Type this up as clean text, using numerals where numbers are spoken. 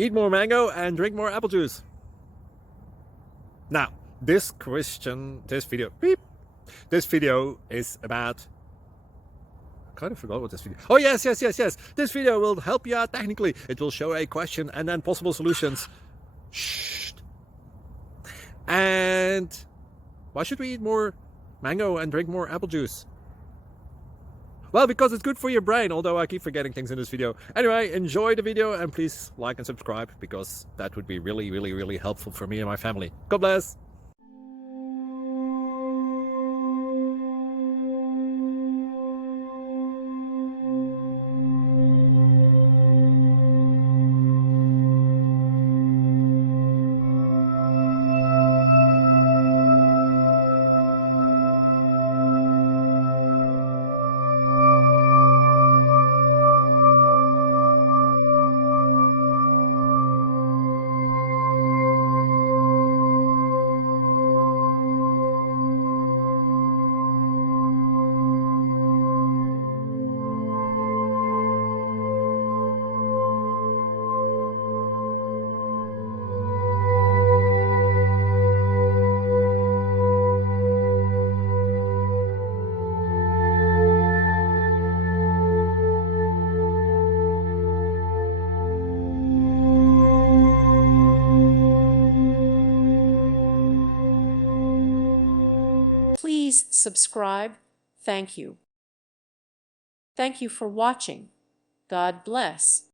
Eat more mango and drink more apple juice. Now, this video is about... I kind of forgot what this video... Oh, yes. This video will help you out technically. It will show a question and then possible solutions. Shh. And why should we eat more mango and drink more apple juice? Well, because it's good for your brain, although I keep forgetting things in this video. Anyway, enjoy the video and please like and subscribe, because that would be really helpful for me and my family. God bless! Please subscribe. Thank you. Thank you for watching. God bless.